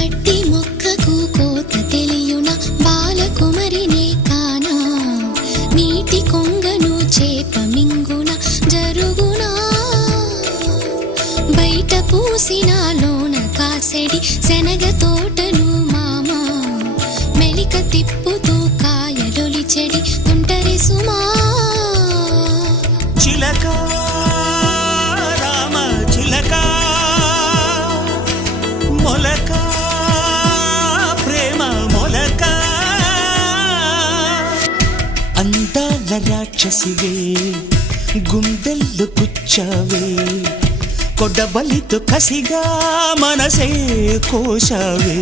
పట్టి మొక్కకు కోత తెలియున బాలకుమరినే కానా నీటి కొంగను చేప మింగున జరుగునా బయట పూసిన లోన కాసెడి శనగ తోటను మామ మెలిక తిప్పుతూ కాయలొలి చెడి తుంటరి సుమా చిలక రామ చిలక మొలక ప్రేమ మొలక అందాల రాక్షసివే గుండెల్లో గుచ్చావే కొడబలితో కసిగా మనసే కోశావే